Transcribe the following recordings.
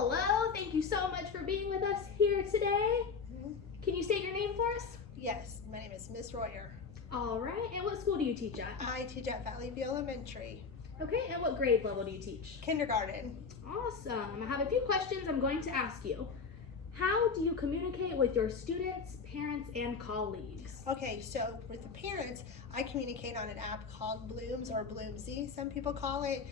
Hello, thank you so much for being with us here today. Can you state your name for us? Yes, my name is Miss Royer. All right, and what school do you teach at? I teach at Valley View Elementary. Okay, and what grade level do you teach? Kindergarten. Awesome. I have a few questions I'm going to ask you. How do you communicate with your students, parents, and colleagues? Okay, so with the parents, I communicate on an app called Blooms or Bloomsy, some people call it.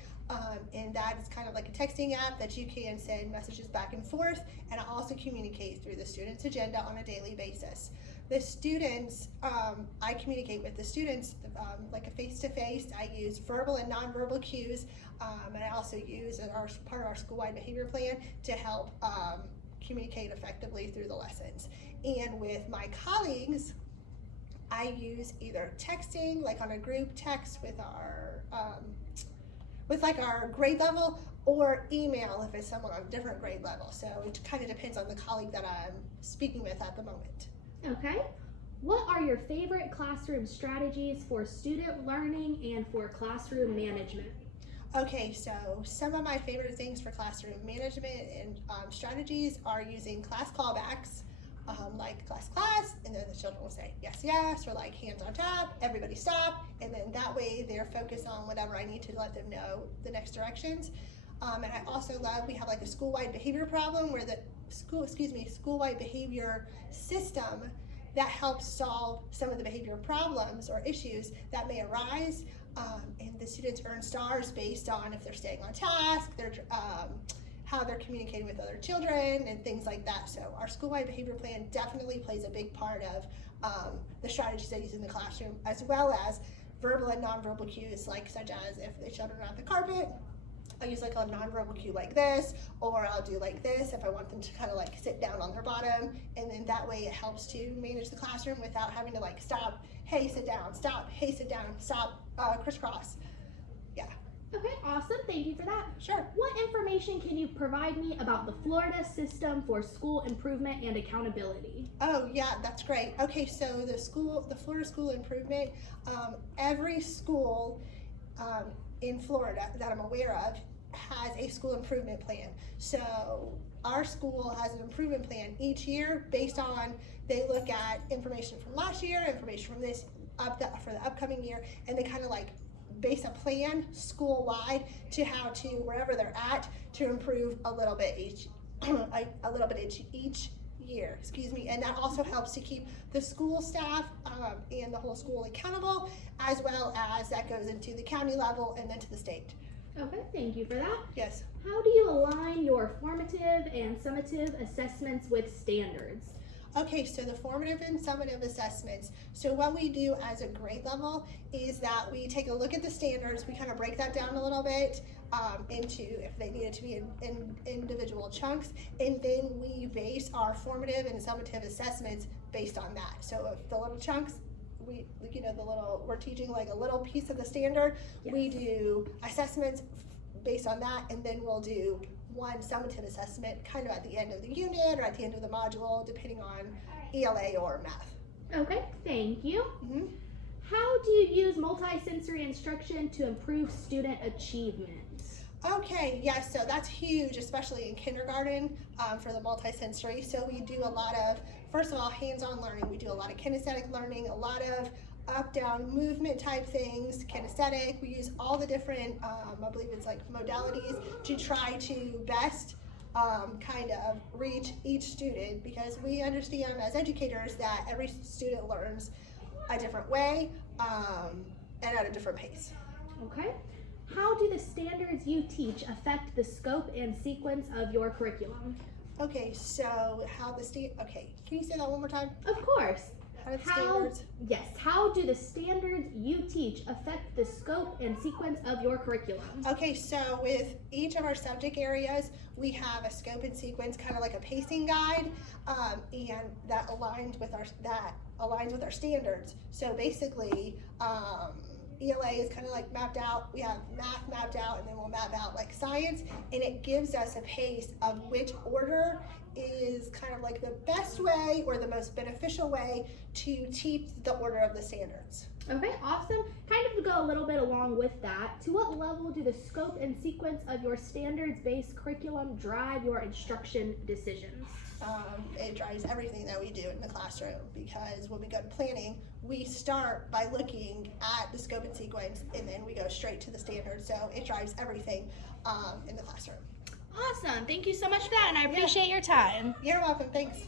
And that is kind of like a texting app that you can send messages back and forth. And I also communicate through the student's agenda on a daily basis. The students, I communicate with the students like a face-to-face. I use verbal and nonverbal cues, and I also use part of our school-wide behavior plan to help communicate effectively through the lessons. And with my colleagues, I use either texting, like on a group text with our grade level, or email if it's someone on a different grade level. So it kind of depends on the colleague that I'm speaking with at the moment. Okay. What are your favorite classroom strategies for student learning and for classroom management? Okay, so some of my favorite things for classroom management and strategies are using class callbacks, like class, and then the children will say yes, yes, or like hands on top, everybody stop, and then that way they're focused on whatever I need to let them know the next directions. And I also love, we have like a school-wide behavior problem where the school-wide behavior system that helps solve some of the behavior problems or issues that may arise. And the students earn stars based on if they're staying on task, how they're communicating with other children, and things like that. So our school-wide behavior plan definitely plays a big part of the strategies I use in the classroom, as well as verbal and nonverbal cues, such as if the children are on the carpet, I'll use like a nonverbal cue like this, or I'll do like this if I want them to kind of like sit down on their bottom, and then that way it helps to manage the classroom without having to like stop, hey, sit down, stop, hey, sit down, stop, crisscross. Yeah. Okay, awesome. Thank you for that. Sure. What information can you provide me about the Florida System for School Improvement and Accountability? Oh yeah, that's great. Okay, so the Florida School Improvement, every school in Florida that I'm aware of has a school improvement plan. So our school has an improvement plan each year based on, they look at information from last year, information from this for the upcoming year, and they kind of like base a plan school-wide to how to, wherever they're at, to improve a little bit each year, and that also helps to keep the school staff and the whole school accountable, as well as that goes into the county level and then to the state. Okay, thank you for that. Yes. How do you align your formative and summative assessments with standards? Okay, so the formative and summative assessments. So what we do as a grade level is that we take a look at the standards, we kind of break that down a little bit into, if they needed to be in individual chunks, and then we base our formative and summative assessments based on that. So if the little chunks, we're teaching like a little piece of the standard, yes, we do assessments based on that, and then we'll do one summative assessment kind of at the end of the unit or at the end of the module, depending on ELA or math. Okay, thank you. How do you use multisensory instruction to improve student achievement? Okay, yes, so that's huge, especially in kindergarten for the multisensory. So we do a lot of, first of all, hands-on learning. We do a lot of kinesthetic learning, a lot of up-down movement type things, kinesthetic. We use all the different, I believe it's like modalities to try to best kind of reach each student, because we understand as educators that every student learns a different way and at a different pace. Okay. How do the standards you teach affect the scope and sequence of your curriculum? Okay, so okay, can you say that one more time? Of course. How do the standards you teach affect the scope and sequence of your curriculum? Okay, so with each of our subject areas, we have a scope and sequence, kind of like a pacing guide, and that aligns with our standards. So basically, ELA is kind of like mapped out, we have math mapped out, and then we'll map out like science, and it gives us a pace of which order is kind of like the best way or the most beneficial way to teach the order of the standards. Okay, awesome. Kind of to go a little bit along with that, to what level do the scope and sequence of your standards-based curriculum drive your instruction decisions? It drives everything that we do in the classroom, because when we go to planning, we start by looking at the scope and sequence, and then we go straight to the standards. So it drives everything in the classroom. Awesome. Thank you so much for that, and I appreciate your time. You're welcome. Thanks.